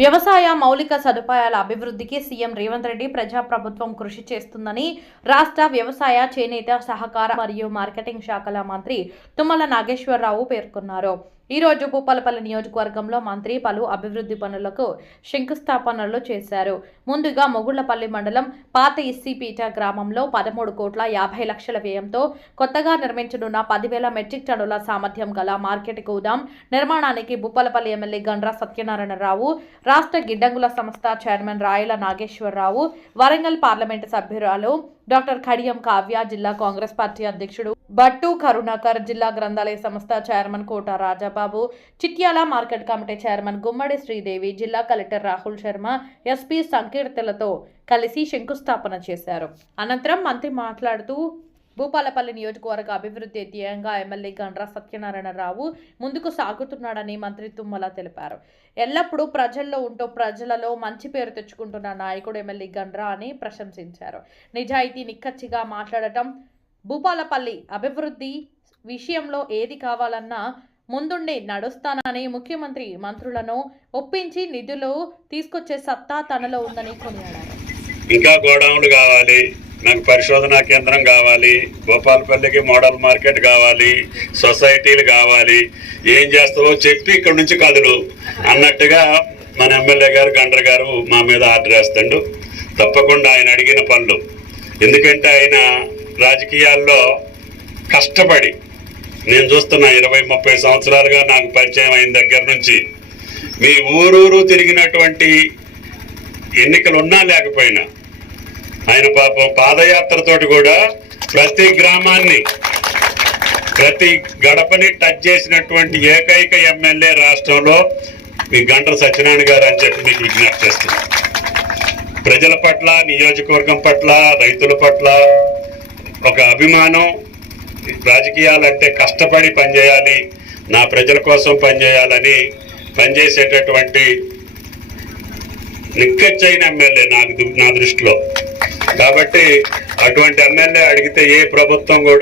వ్యవసాయ మౌలిక సదుపాయాల అభివృద్ధికి సీఎం రేవంత్ రెడ్డి ప్రజాప్రభుత్వం కృషి చేస్తుందని రాష్ట్ర వ్యవసాయ, చేనేత, సహకార మరియు మార్కెటింగ్ శాఖల మంత్రి తుమ్మల నాగేశ్వరరావు పేర్కొన్నారు. ఈ రోజు భూపాలపల్లి నియోజకవర్గంలో మంత్రి పలు అభివృద్ధి పనులకు శంకుస్థాపనలు చేశారు. ముందుగా మొగుళ్లపల్లి మండలం పాత ఇస్సీపీట గ్రామంలో 13,50,00,000 వ్యయంతో కొత్తగా నిర్మించనున్న 10,000 మెట్రిక్ టన్నుల సామర్థ్యం గల మార్కెట్ గోదాం నిర్మాణానికి భూపాలపల్లి ఎమ్మెల్యే గండ్ర సత్యనారాయణరావు, రాష్ట్ర గిడ్డంగుల సంస్థ చైర్మన్ రాయల నాగేశ్వరరావు, వరంగల్ పార్లమెంటు సభ్యురాలు డాక్టర్ కడియం కావ్య, జిల్లా కాంగ్రెస్ పార్టీ అధ్యక్షుడు బట్టు కరుణాకర్, జిల్లా గ్రంథాలయ సంస్థ chairman Kota Rajababu, Chityala market committee chairman Gummadi Sridevi, జిల్లా కలెక్టర్ రాహుల్ శర్మ, ఎస్పీ సంకీర్తలతో కలిసి శంకుస్థాపన చేశారు. అనంతరం మంత్రి మాట్లాడుతూ భూపాలపల్లి నియోజకవర్గ అభివృద్ధి ధ్యేయంగా ఎమ్మెల్యే గండ్ర సత్యనారాయణరావు ముందుకు సాగుతున్నాడని మంత్రి తుమ్మల తెలిపారు. ఎల్లప్పుడూ ప్రజల్లో ఉంటూ ప్రజలలో మంచి పేరు తెచ్చుకుంటున్న నాయకుడు ఎమ్మెల్యే గండ్ర అని ప్రశంసించారు. నిజాయితీ, నిక్కచ్చిగా మాట్లాడటం, భూపాలపల్లి అభివృద్ధి విషయంలో ఏది కావాలన్నా ముందుండి నడుస్తానని ముఖ్యమంత్రి మంత్రులను ఒప్పించి నిధులు తీసుకొచ్చే సత్తా తనలో ఉందని కొనియాడారు. ఇంకా గోడౌన్లు కావాలి, నాకు పరిశోధనా కేంద్రం కావాలి, భూపాలపల్లికి మోడల్ మార్కెట్ కావాలి, సొసైటీలు కావాలి, ఏం చేస్తావో చెప్పి ఇక్కడ నుంచి కదులు అన్నట్టుగా మన ఎమ్మెల్యే గారు గండ్ర గారు మా మీద ఆర్డర్ వేస్తాడు. తప్పకుండా ఆయన అడిగిన పనులు, ఎందుకంటే ఆయన రాజకీయాల్లో కష్టపడి నేను చూస్తున్నా 20-30 సంవత్సరాలుగా నాకు పరిచయం అయిన దగ్గర నుంచి మీ ఊరూరు తిరిగినటువంటి ఎన్నికలు ఉన్నా లేకపోయినా ఆయన పాపం పాదయాత్రతోటి కూడా ప్రతి గ్రామాన్ని, ప్రతి గడపని టచ్ చేసినటువంటి ఏకైక ఎమ్మెల్యే రాష్ట్రంలో మీ గండ్ర సత్యనారాయణ గారు అని చెప్పి మీకు విజ్ఞప్తి చేస్తున్నారు. ప్రజల పట్ల, నియోజకవర్గం పట్ల, రైతుల పట్ల ఒక అభిమానం. రాజకీయాలంటే కష్టపడి పనిచేయాలి, నా ప్రజల కోసం పనిచేయాలని పనిచేసేటటువంటి నిక్కచ్చైన ఎమ్మెల్యే నా దృష్టిలో. కాబట్టి అటువంటి ఎమ్మెల్యే అడిగితే ఏ ప్రభుత్వం కూడా